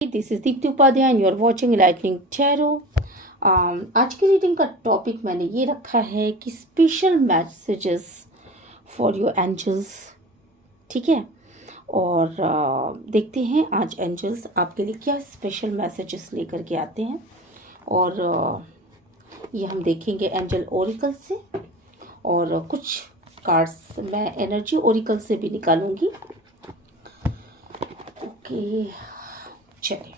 This is Deepti Upadhyay and you are watching lightning tarot. आज की reading का टॉपिक मैंने ये रखा है कि special messages for your angels. ठीक है, और देखते हैं आज एंजल्स आपके लिए क्या स्पेशल मैसेजेस लेकर के आते हैं। और ये हम देखेंगे एंजल ओरिकल से, और कुछ कार्ड्स मैं एनर्जी ओरिकल से भी निकालूंगी। ओके, चलिए।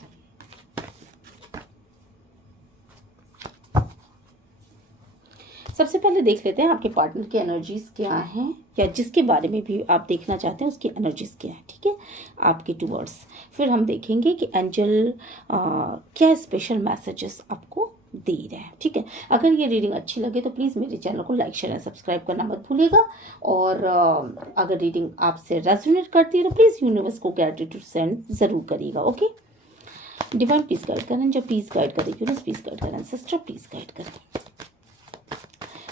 सबसे पहले देख लेते हैं आपके पार्टनर की एनर्जीज क्या हैं, या जिसके बारे में भी आप देखना चाहते हैं उसकी एनर्जीज क्या है। ठीक है, आपके टूवर्ड्स। फिर हम देखेंगे कि एंजल क्या स्पेशल मैसेजेस आपको दे रहे हैं। ठीक है, अगर ये रीडिंग अच्छी लगे तो प्लीज़ मेरे चैनल को लाइक शेयर एंड सब्सक्राइब करना मत भूलिएगा। और अगर रीडिंग आपसे रेजोनेट करती है तो प्लीज़ यूनिवर्स को ग्रैटिट्यूड सेंड ज़रूर करिएगा। ओके, डिवाइन प्लीज गाइड करें, जब प्लीज गाइड करें यूनिवर्स, प्लीज गाइड करें सिस्टर, प्लीज गाइड करें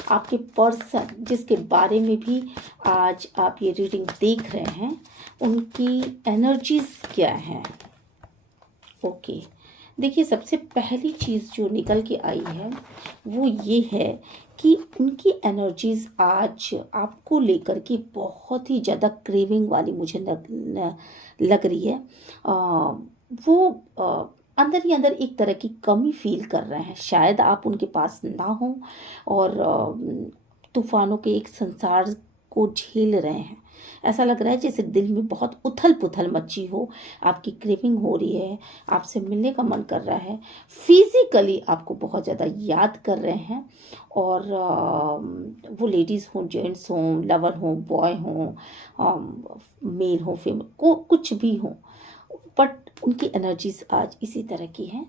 आपके पर्सन जिसके बारे में भी आज आप ये रीडिंग देख रहे हैं, उनकी एनर्जीज क्या हैं। ओके, देखिए सबसे पहली चीज़ जो निकल के आई है वो ये है कि उनकी एनर्जीज आज आपको लेकर के बहुत ही ज़्यादा क्रेविंग वाली मुझे लग रही है। वो अंदर ही अंदर एक तरह की कमी फील कर रहे हैं। शायद आप उनके पास ना हो और तूफानों के एक संसार को झेल रहे हैं। ऐसा लग रहा है जैसे दिल में बहुत उथल पुथल मची हो, आपकी क्रेविंग हो रही है, आपसे मिलने का मन कर रहा है, फिजिकली आपको बहुत ज़्यादा याद कर रहे हैं। और वो लेडीज़ हों, जेंट्स हों, लवर हों, बॉय हों, मेल हो, फीमेल को कुछ भी हों, बट उनकी एनर्जीज आज इसी तरह की हैं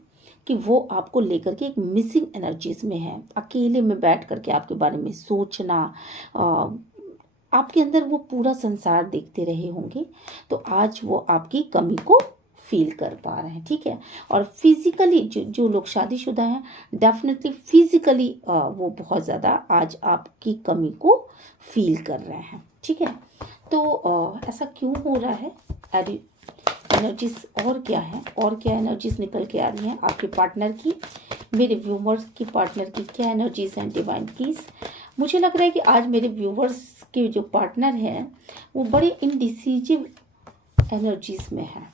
कि वो आपको लेकर के एक मिसिंग एनर्जीज में है। अकेले में बैठ करके आपके बारे में सोचना, आपके अंदर वो पूरा संसार देखते रहे होंगे, तो आज वो आपकी कमी को फील कर पा रहे हैं। ठीक है, और फिजिकली जो लोग शादीशुदा हैं, डेफिनेटली फिजिकली वो बहुत ज़्यादा आज आपकी कमी को फील कर रहे हैं। ठीक है, तो ऐसा क्यों हो रहा है? एनर्जीज और क्या है, और क्या एनर्जीज निकल के आ रही हैं आपके पार्टनर की, मेरे व्यूवर्स की पार्टनर की क्या एनर्जीज हैं डिवाइन प्लीज। मुझे लग रहा है कि आज मेरे व्यूवर्स के जो पार्टनर हैं वो बड़े इनडिसीजिव एनर्जीज में हैं।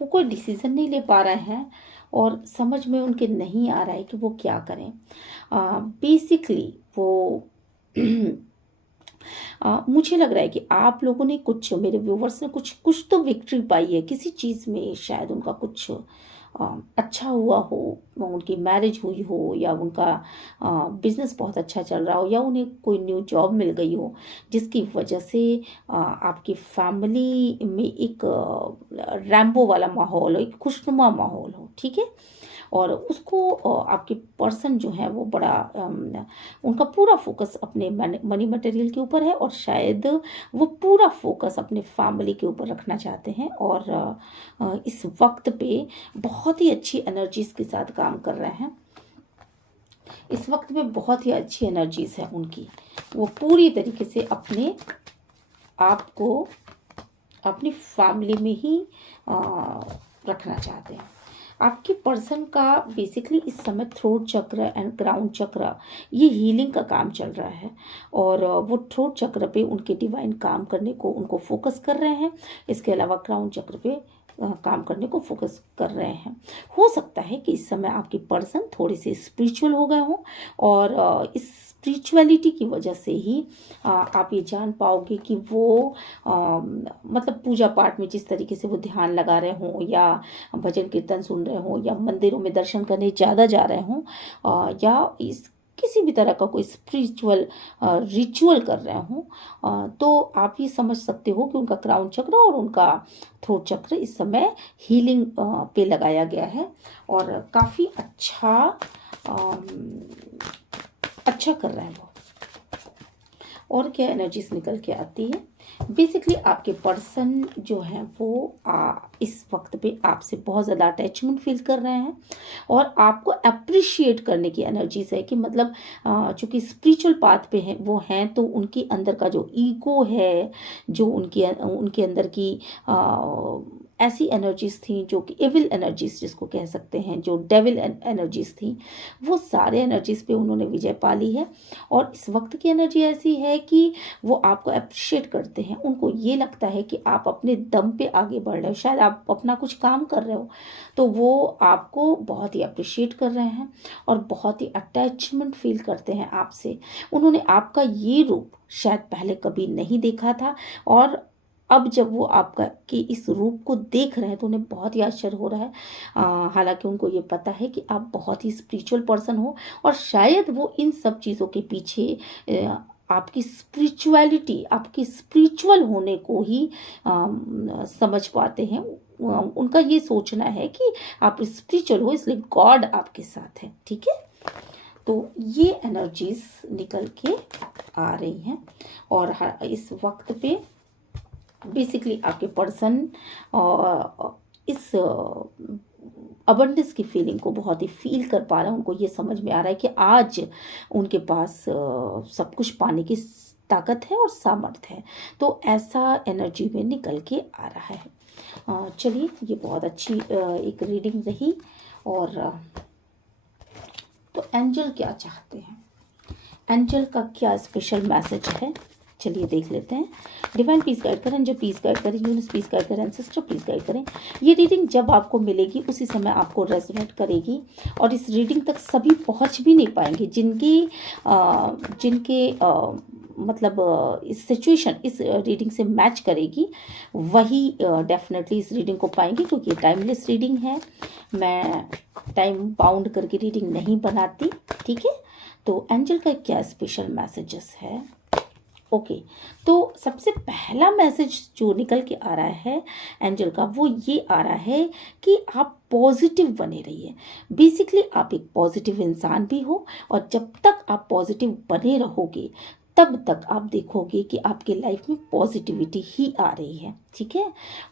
वो कोई डिसीजन नहीं ले पा रहे हैं और समझ में उनके नहीं आ रहा है कि वो क्या करें। बेसिकली वो मुझे लग रहा है कि आप लोगों ने कुछ, मेरे व्यूवर्स ने कुछ तो विक्ट्री पाई है किसी चीज़ में। शायद उनका कुछ अच्छा हुआ हो, उनकी मैरिज हुई हो, या उनका बिजनेस बहुत अच्छा चल रहा हो, या उन्हें कोई न्यू जॉब मिल गई हो, जिसकी वजह से आपकी फैमिली में एक रैम्बो वाला माहौल हो, एक खुशनुमा माहौल हो। ठीक है, और उसको आपके पर्सन जो है वो बड़ा उनका पूरा फोकस अपने मनी मटेरियल के ऊपर है, और शायद वो पूरा फोकस अपने फैमिली के ऊपर रखना चाहते हैं। और इस वक्त पे बहुत ही अच्छी एनर्जीज के साथ काम कर रहे हैं। इस वक्त में बहुत ही अच्छी एनर्जीज है उनकी। वो पूरी तरीके से अपने आप को अपनी फैमिली में ही रखना चाहते हैं। आपके पर्सन का बेसिकली इस समय थ्रोट चक्र एंड क्राउन चक्र, ये हीलिंग का काम चल रहा है, और वो थ्रोट चक्र पे उनके डिवाइन काम करने को उनको फोकस कर रहे हैं। इसके अलावा क्राउन चक्र पे काम करने को फोकस कर रहे हैं। हो सकता है कि इस समय आपके पर्सन थोड़े से स्पिरिचुअल हो गए हों, और इस स्पिरिचुअलिटी की वजह से ही आप ये जान पाओगे कि वो मतलब पूजा पाठ में जिस तरीके से वो ध्यान लगा रहे हों, या भजन कीर्तन सुन रहे हों, या मंदिरों में दर्शन करने ज़्यादा जा रहे हों, या इस किसी भी तरह का कोई स्पिरिचुअल रिचुअल कर रहे हों, तो आप ये समझ सकते हो कि उनका क्राउन चक्र और उनका थ्रोट चक्र इस समय हीलिंग पे लगाया गया है, और काफ़ी अच्छा कर रहे हैं वो। और क्या एनर्जीज निकल के आती है? बेसिकली आपके पर्सन जो हैं वो इस वक्त पे आपसे बहुत ज़्यादा अटैचमेंट फील कर रहे हैं, और आपको अप्रिशिएट करने की एनर्जीज है कि मतलब चूँकि स्पिरिचुअल पाथ पे हैं वो हैं, तो उनके अंदर का जो ईगो है, जो उनके अंदर की ऐसी एनर्जीज थी जो कि एविल एनर्जीज जिसको कह सकते हैं, जो डेविल एनर्जीज थी, वो सारे एनर्जीज पे उन्होंने विजय पा ली है। और इस वक्त की एनर्जी ऐसी है कि वो आपको अप्रिशिएट करते हैं। उनको ये लगता है कि आप अपने दम पे आगे बढ़ रहे हो, शायद आप अपना कुछ काम कर रहे हो तो वो आपको बहुत ही अप्रिशिएट कर रहे हैं और बहुत ही अटैचमेंट फील करते हैं आपसे। उन्होंने आपका ये रूप शायद पहले कभी नहीं देखा था, और अब जब वो आपका कि इस रूप को देख रहे हैं तो उन्हें बहुत ही आश्चर्य हो रहा है। हालांकि उनको ये पता है कि आप बहुत ही स्पिरिचुअल पर्सन हो, और शायद वो इन सब चीज़ों के पीछे आपकी स्पिरिचुअलिटी, आपकी स्पिरिचुअल होने को ही समझ पाते हैं। उनका ये सोचना है कि आप स्पिरिचुअल हो, इसलिए गॉड आपके साथ है। ठीक है, तो ये एनर्जीज निकल के आ रही हैं। और इस वक्त पे बेसिकली आपके पर्सन इस अबंडेंस की फीलिंग को बहुत ही फील कर पा रहे हैं। उनको ये समझ में आ रहा है कि आज उनके पास सब कुछ पाने की ताकत है और सामर्थ्य है। तो ऐसा एनर्जी में निकल के आ रहा है। चलिए, ये बहुत अच्छी एक रीडिंग रही। और तो एंजल क्या चाहते हैं, एंजल का क्या स्पेशल मैसेज है, चलिए देख लेते हैं। डिवाइन पीस गाइड करें, एंजल पीस गाइड करें, यूनिवर्स पीस गाइड करें, एंसेस्टर पीस गाइड करें। ये रीडिंग जब आपको मिलेगी उसी समय आपको रेजोनेट करेगी, और इस रीडिंग तक सभी पहुंच भी नहीं पाएंगे जिनके मतलब इस सिचुएशन इस रीडिंग से मैच करेगी, वही डेफिनेटली इस रीडिंग को पाएंगे, क्योंकि ये टाइमलेस रीडिंग है। मैं टाइम बाउंड करके रीडिंग नहीं बनाती। ठीक है, तो एंजल का क्या स्पेशल मैसेजेस है। ओके, तो सबसे पहला मैसेज जो निकल के आ रहा है एंजल का, वो ये आ रहा है कि आप पॉजिटिव बने रहिए। बेसिकली आप एक पॉजिटिव इंसान भी हो, और जब तक आप पॉजिटिव बने रहोगे तब तक आप देखोगे कि आपके लाइफ में पॉजिटिविटी ही आ रही है। ठीक है,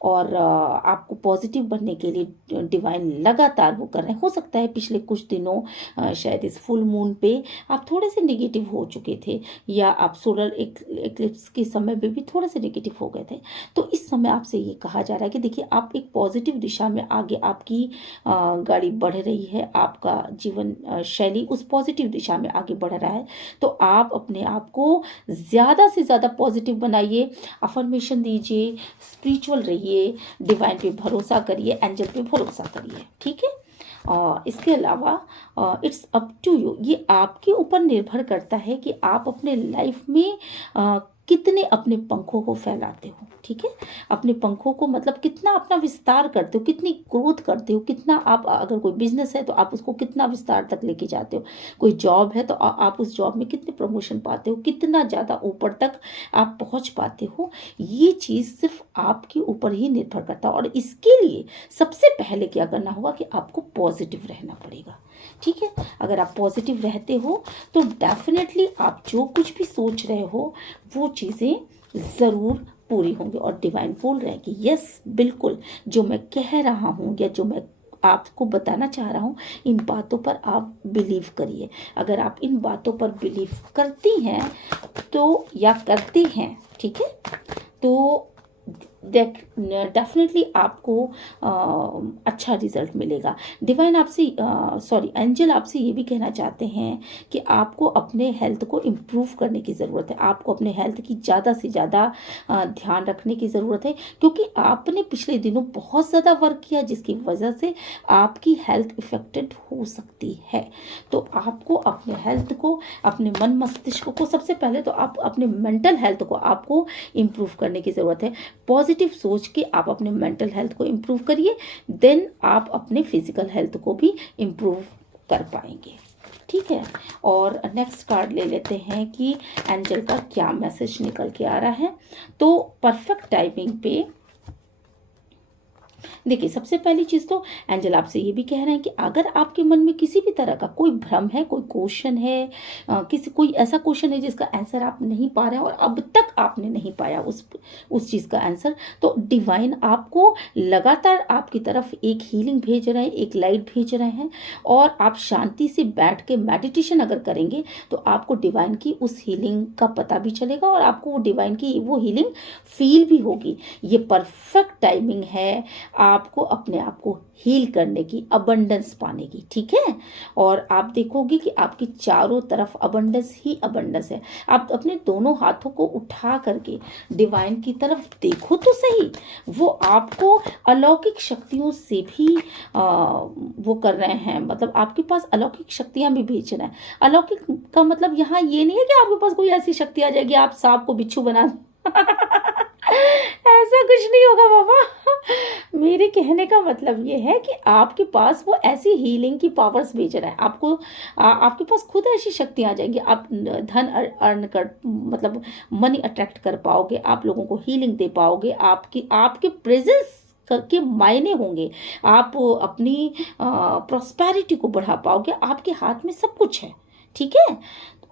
और आपको पॉजिटिव बनने के लिए डिवाइन लगातार वो कर रहे हैं। हो सकता है पिछले कुछ दिनों शायद इस फुल मून पे आप थोड़े से नेगेटिव हो चुके थे, या आप सोलर एक्लिप्स के समय पे भी थोड़े से नेगेटिव हो गए थे। तो इस समय आपसे ये कहा जा रहा है कि देखिए, आप एक पॉजिटिव दिशा में आगे आपकी गाड़ी बढ़ रही है, आपका जीवन शैली उस पॉजिटिव दिशा में आगे बढ़ रहा है। तो आप अपने आप को ज़्यादा से ज़्यादा पॉजिटिव बनाइए, अफर्मेशन दीजिए, स्पिरिचुअल रहिए, डिवाइन पे भरोसा करिए, एंजल पे भरोसा करिए। ठीक है, इसके अलावा इट्स अप टू यू, ये आपके ऊपर निर्भर करता है कि आप अपने लाइफ में कितने अपने पंखों को फैलाते हो। ठीक है, अपने पंखों को मतलब कितना अपना विस्तार करते हो, कितनी ग्रोथ करते हो, कितना आप, अगर कोई बिजनेस है तो आप उसको कितना विस्तार तक लेके जाते हो, कोई जॉब है तो आप उस जॉब में कितने प्रमोशन पाते हो, कितना ज़्यादा ऊपर तक आप पहुंच पाते हो। ये चीज़ सिर्फ आपके ऊपर ही निर्भर करता है, और इसके लिए सबसे पहले क्या करना होगा कि आपको पॉजिटिव रहना पड़ेगा। ठीक है, अगर आप पॉजिटिव रहते हो तो डेफिनेटली आप जो कुछ भी सोच रहे हो वो चीज़ें ज़रूर पूरी होंगी। और डिवाइन बोल रहे हैं कि यस, बिल्कुल जो मैं कह रहा हूँ या जो मैं आपको बताना चाह रहा हूँ, इन बातों पर आप बिलीव करिए। अगर आप इन बातों पर बिलीव करती हैं तो, या करते हैं, ठीक है, तो डेफिनेटली आपको अच्छा रिजल्ट मिलेगा। डिवाइन आपसे एंजल आपसे ये भी कहना चाहते हैं कि आपको अपने हेल्थ को इम्प्रूव करने की ज़रूरत है। आपको अपने हेल्थ की ज़्यादा से ज़्यादा ध्यान रखने की ज़रूरत है, क्योंकि आपने पिछले दिनों बहुत ज़्यादा वर्क किया, जिसकी वजह से आपकी हेल्थ इफेक्टेड हो सकती है। तो आपको अपने हेल्थ को, अपने मन मस्तिष्क को, सबसे पहले तो आप अपने मेंटल हेल्थ को आपको इम्प्रूव करने की ज़रूरत है। पॉजिटिव सोच के आप अपने मेंटल हेल्थ को इम्प्रूव करिए, देन आप अपने फिजिकल हेल्थ को भी इम्प्रूव कर पाएंगे। ठीक है, और नेक्स्ट कार्ड ले लेते हैं कि एंजल का क्या मैसेज निकल के आ रहा है। तो परफेक्ट टाइमिंग पे देखिए, सबसे पहली चीज़ तो एंजल आपसे ये भी कह रहे हैं कि अगर आपके मन में किसी भी तरह का कोई भ्रम है, कोई क्वेश्चन है, कोई ऐसा क्वेश्चन है जिसका आंसर आप नहीं पा रहे हैं और अब तक आपने नहीं पाया उस चीज़ का आंसर, तो डिवाइन आपको लगातार आपकी तरफ एक हीलिंग भेज रहे हैं, एक लाइट भेज रहे हैं। और आप शांति से बैठ के मेडिटेशन अगर करेंगे तो आपको डिवाइन की उस हीलिंग का पता भी चलेगा, और आपको वो डिवाइन की वो हीलिंग फील भी होगी। ये परफेक्ट टाइमिंग है आपको अपने आप को हील करने की, अबंडेंस पाने की, ठीक है। और आप देखोगे कि आपकी चारों तरफ अबंडेंस ही अबंडेंस है। आप अपने दोनों हाथों को उठा करके डिवाइन की तरफ देखो तो सही, वो आपको अलौकिक शक्तियों से भी वो कर रहे हैं, मतलब आपके पास अलौकिक शक्तियां भी भेज रहे हैं। अलौकिक का मतलब यहाँ ये नहीं है कि आपके पास कोई ऐसी शक्ति आ जाएगी आप सांप को बिच्छू बना ऐसा कुछ नहीं होगा बाबा। मेरे कहने का मतलब ये है कि आपके पास वो ऐसी हीलिंग की पावर्स भेज रहा है आपको। आपके पास खुद ऐसी शक्ति आ जाएगी, आप धन अर्न कर, मतलब मनी अट्रैक्ट कर पाओगे, आप लोगों को हीलिंग दे पाओगे, आपके प्रेजेंस के मायने होंगे, आप अपनी प्रॉस्पेरिटी को बढ़ा पाओगे, आपके हाथ में सब कुछ है, ठीक है।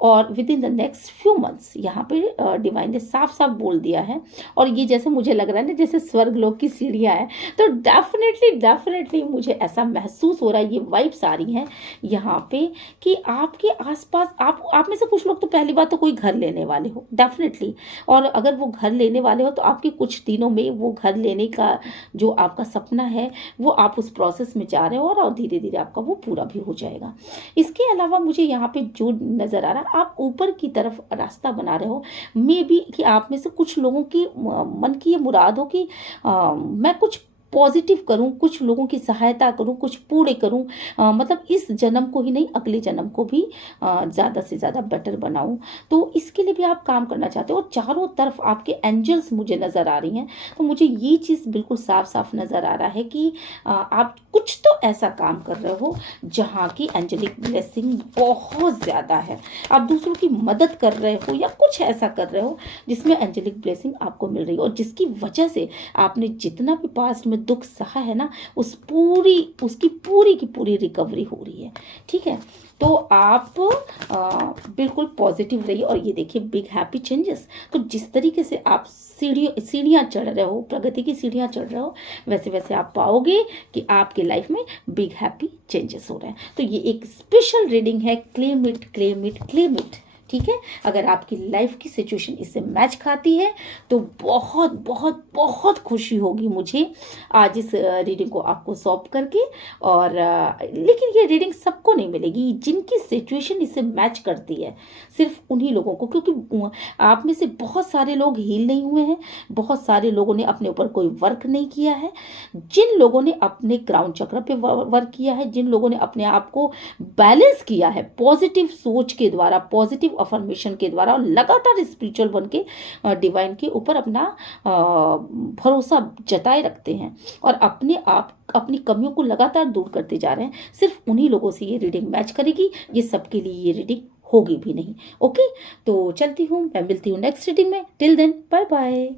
और with in the next few months यहाँ पे डिवाइन ने साफ साफ बोल दिया है। और ये जैसे मुझे लग रहा है ना जैसे स्वर्ग लोक की सीढ़ियाँ हैं, तो डेफिनेटली मुझे ऐसा महसूस हो रहा है, ये वाइब्स आ रही हैं यहाँ पे कि आपके आसपास आप में से कुछ लोग तो पहली बात तो कोई घर लेने वाले हो डेफिनेटली। और अगर वो घर लेने वाले हो तो आपके कुछ दिनों में वो घर लेने का जो आपका सपना है वो आप उस प्रोसेस में जा रहे हो, और धीरे धीरे आपका वो पूरा भी हो जाएगा। इसके अलावा मुझे यहाँ पे जो नज़र आ रहा है, आप ऊपर की तरफ रास्ता बना रहे हो, मे बी कि आप में से कुछ लोगों की मन की ये मुराद हो कि मैं कुछ पॉजिटिव करूं, कुछ लोगों की सहायता करूं, कुछ पूरे करूं, मतलब इस जन्म को ही नहीं अगले जन्म को भी ज़्यादा से ज़्यादा बेटर बनाऊं। तो इसके लिए भी आप काम करना चाहते हो। और चारों तरफ आपके एंजल्स मुझे नज़र आ रही हैं, तो मुझे ये चीज़ बिल्कुल साफ साफ नज़र आ रहा है कि आप कुछ तो ऐसा काम कर रहे हो जहाँ की एंजेलिक ब्लेसिंग बहुत ज़्यादा है। आप दूसरों की मदद कर रहे हो या कुछ ऐसा कर रहे हो जिसमें एंजेलिक ब्लेसिंग आपको मिल रही है, और जिसकी वजह से आपने जितना भी पास्ट में दुख सहा है ना, उसकी पूरी की पूरी रिकवरी हो रही है, ठीक है। तो आप बिल्कुल पॉजिटिव रहिए। और ये देखिए बिग हैप्पी चेंजेस। तो जिस तरीके से आप सीढ़ियाँ चढ़ रहे हो, प्रगति की सीढ़ियाँ चढ़ रहे हो, वैसे वैसे आप पाओगे कि आपके लाइफ में बिग हैप्पी चेंजेस हो रहे हैं। तो ये एक स्पेशल रीडिंग है, claim it claim it claim it, ठीक है। अगर आपकी लाइफ की सिचुएशन इससे मैच खाती है तो बहुत बहुत बहुत खुशी होगी मुझे आज इस रीडिंग को आपको सौंप करके। और लेकिन ये रीडिंग सबको नहीं मिलेगी, जिनकी सिचुएशन इससे मैच करती है सिर्फ उन्हीं लोगों को, क्योंकि आप में से बहुत सारे लोग हील नहीं हुए हैं, बहुत सारे लोगों ने अपने ऊपर कोई वर्क नहीं किया है। जिन लोगों ने अपने क्राउन चक्र पे वर्क किया है, जिन लोगों ने अपने आप को बैलेंस किया है पॉजिटिव सोच के द्वारा, पॉजिटिव अफर्मेशन के द्वारा, और लगातार स्पिरिचुअल बन के डिवाइन के ऊपर अपना भरोसा जताए रखते हैं और अपनी कमियों को लगातार दूर करते जा रहे हैं, सिर्फ उन्हीं लोगों से ये रीडिंग मैच करेगी। ये सबके लिए ये रीडिंग होगी भी नहीं। ओके, तो चलती हूँ, मैं मिलती हूँ नेक्स्ट रीडिंग में। Till then bye bye.